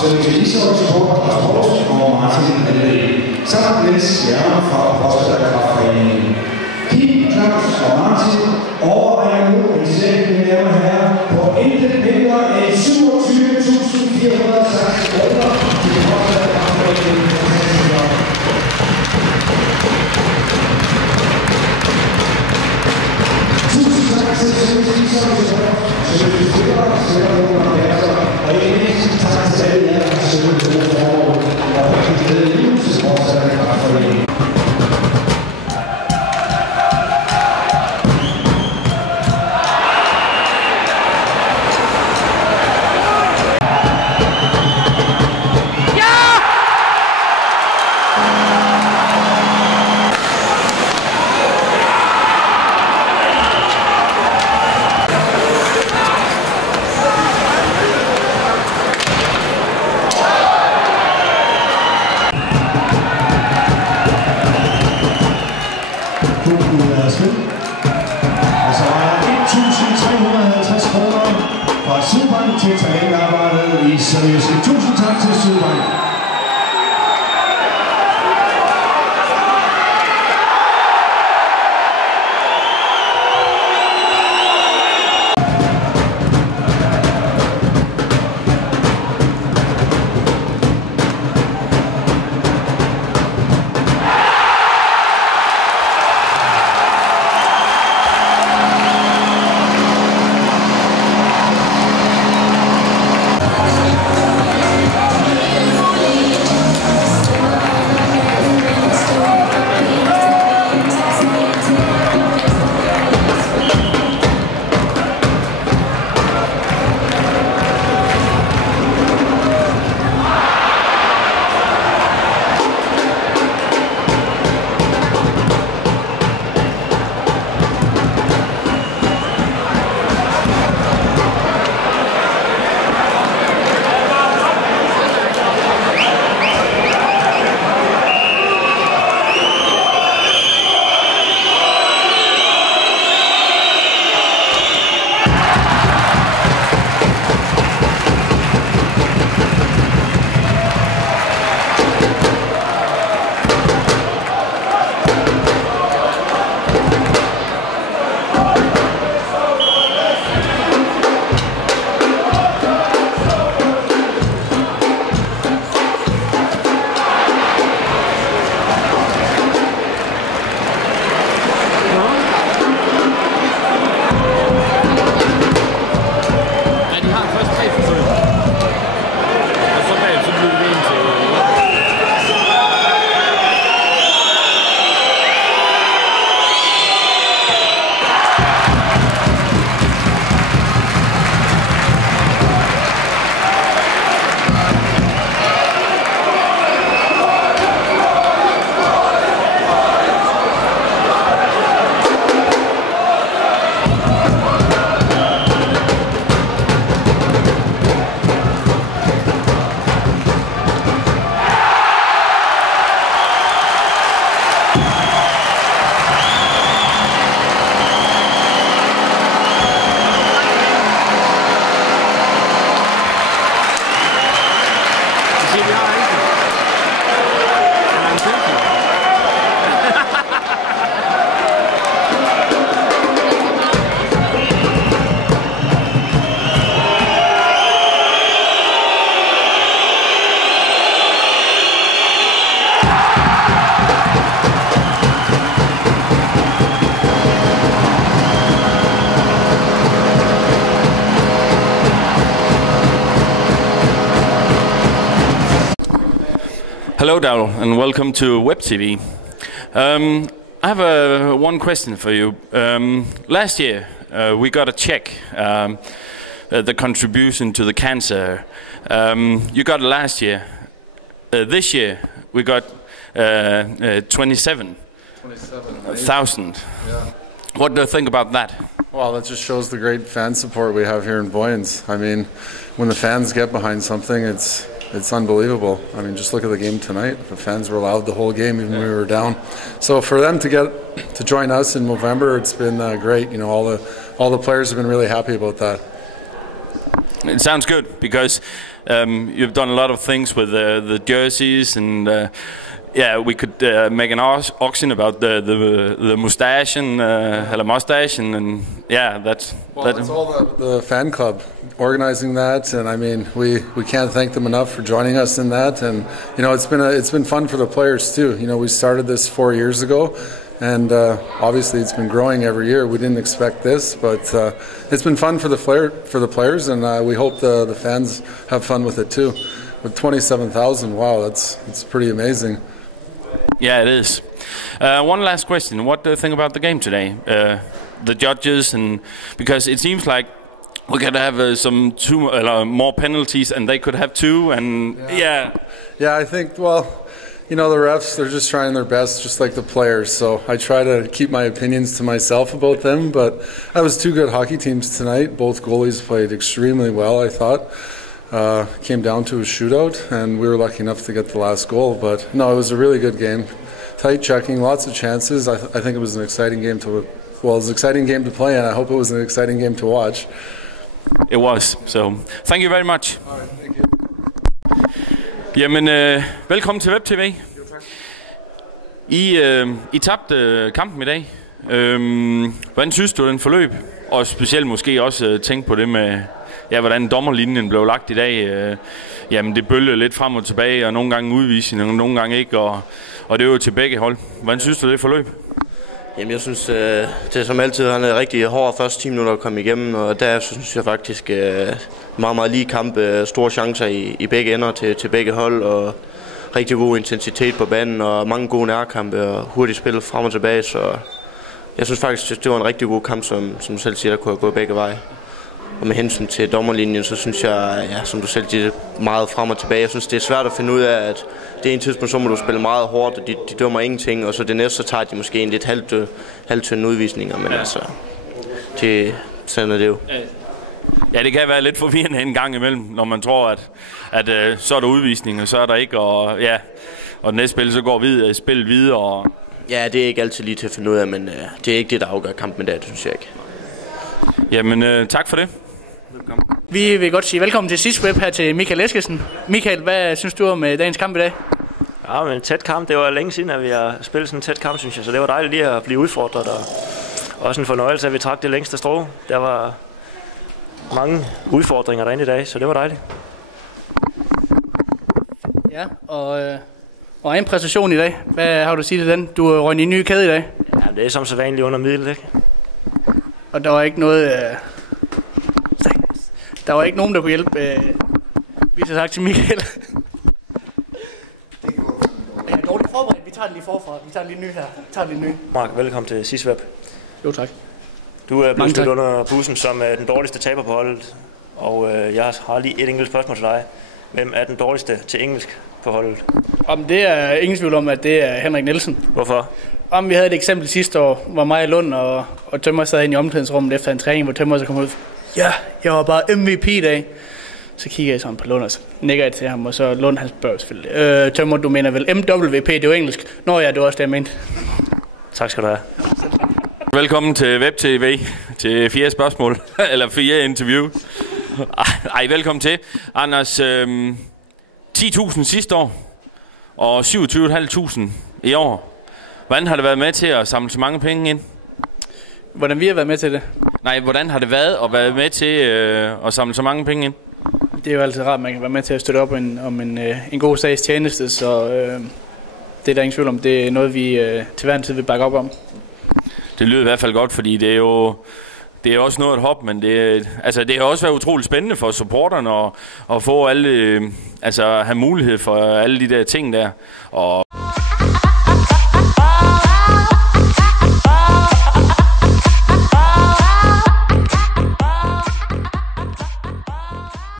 Sønderjyske Ishockey-Sport, Lars Poulsen og Martin André, samt Niels Bjerre fra Postadderkraftforeningen. Kim, Claus og Martin overvejer nu en sæt, mine damer og herrer, på intet mindre end 27.460 kroner til Postadderkraftforeningen. Tusind tak til Sønderjyske Ishockey-Sport, Sønderjyske Spillere, Sønderjyske og ikke mindst tak til alle jer, der har søgt gode forhold og rigtig glæde liv til Postadderkraftforeningen. Og så er der 1.350 kroner fra Sydbank til talentarbejdet i Sønderjyske. Tusind tak til Sydbank. Hello, Daryl, and welcome to Web TV. I have one question for you. Last year, we got a check, the contribution to the cancer. You got it last year. This year, we got 27,000. Yeah. What do you think about that? Well, that just shows the great fan support we have here in Boyens. I mean, when the fans get behind something, it's unbelievable. I mean, just look at the game tonight. The fans were loud the whole game, even when we were down. So for them to join us in November, it's been great. You know, all the players have been really happy about that. It sounds good because You've done a lot of things with the jerseys, and we could make an auction about the mustache and that's all the fan club organizing that, and I mean we can't thank them enough for joining us in that. And it's been fun for the players too. We started this 4 years ago. And obviously, it's been growing every year. We didn't expect this, but it's been fun for the players, and we hope the fans have fun with it too. With 27,000, wow, it's pretty amazing. Yeah, it is. One last question: what do you think about the game today? The judges, and because it seems like we could have some more penalties, and they could have 2, and yeah, I think the refs, they're just trying their best, just like the players. So I try to keep my opinions to myself about them. But that was 2 good hockey teams tonight. Both goalies played extremely well, I thought. Came down to a shootout, and we were lucky enough to get the last goal. But no, it was a really good game. Tight checking, lots of chances. I think it was an exciting game it was an exciting game to play, and I hope it was an exciting game to watch. It was. So thank you very much. All right, thank you. Jamen, velkommen til WebTV. I tabte kampen i dag. Hvordan synes du, den forløb? Og specielt måske også tænke på det med, hvordan dommerlinjen blev lagt i dag. Jamen, det bølgede lidt frem og tilbage, og nogle gange udvisning, og nogle gange ikke. Og det er jo til begge hold. Hvordan synes du, det forløb? Jamen, jeg synes, det som altid han er rigtig hård første 10 minutter at komme igennem, og der synes jeg faktisk meget, meget lige kamp, store chancer i begge ender til begge hold, og rigtig god intensitet på banen, og mange gode nærkampe, og hurtigt spil frem og tilbage, så jeg synes faktisk, det var en rigtig god kamp, som du selv siger, der kunne have gået begge veje. Og med hensyn til dommerlinjen, så synes jeg, som du selv siger, meget frem og tilbage. Jeg synes, det er svært at finde ud af, at det er en tidspunkt, så må du spille meget hårdt, og de dømmer ingenting, og så det næste, så tager de måske en lidt halvtønde udvisninger, men altså, sådan er det jo. Ja, det kan være lidt forvirrende en gang imellem, når man tror, at så er der udvisning, og så er der ikke, og det næste spil, så går spillet videre. Og ja, det er ikke altid lige til at finde ud af, men det er ikke det, der afgør kampen der, det synes jeg ikke. Jamen, tak for det. Velkommen. Vi vil godt sige velkommen til sidste web her til Michael Eskesen. Michael, hvad synes du om dagens kamp i dag? Ja, men en tæt kamp. Det var længe siden, at vi har spillet sådan en tæt kamp, synes jeg. Så det var dejligt lige at blive udfordret, og også en fornøjelse, at vi trak det længste strå. Der var mange udfordringer derinde i dag, så det var dejligt. Ja, og en præstation i dag. Hvad har du at sige til den? Du røg i en ny kæde i dag. Ja, det er som så vanligt under middel, ikke? Og der var ikke noget... Der var ikke nogen, der kunne hjælpe. Vi har sagt til Michael. Jeg er dårligt forberedt. Vi tager det lige forfra. Vi tager det lige ny her. Mark, velkommen til SISWeb. Jo, tak. Du er blevet smidt under bussen som den dårligste taber på holdet. Og jeg har lige et enkelt spørgsmål til dig. Hvem er den dårligste til engelsk på holdet? Det er ingen tvivl om, at det er Henrik Nielsen. Hvorfor? Vi havde et eksempel sidste år, hvor mig og Lund og Tømmer sad inde i omklædningsrummet efter en træning, hvor Tømmer så kom ud. Ja, jeg var bare MVP i dag. Så kigger jeg sådan på Lund, og så nikker jeg til ham, og så Lund, han spørger selvfølgelig. Tømmer, du mener vel MWP, det er jo engelsk. Nå ja, det var også det, jeg mente. Tak skal du have. Velkommen til WebTV, til 4 spørgsmål, eller 4 interview. Velkommen til. Anders, 10.000 sidste år, og 27.500 i år. Hvordan har det været med til at samle så mange penge ind? Hvordan vi har været med til det? Nej, hvordan har det været at være med til at samle så mange penge ind? Det er jo altid rart, at man kan være med til at støtte op om en god sags tjeneste, så det er der ingen tvivl om. Det er noget, vi til hver en tid vil bakke op om. Det lyder i hvert fald godt, fordi det er jo også noget at hoppe, men det har også været utroligt spændende for supporterne at få alle, have mulighed for alle de der ting der. Og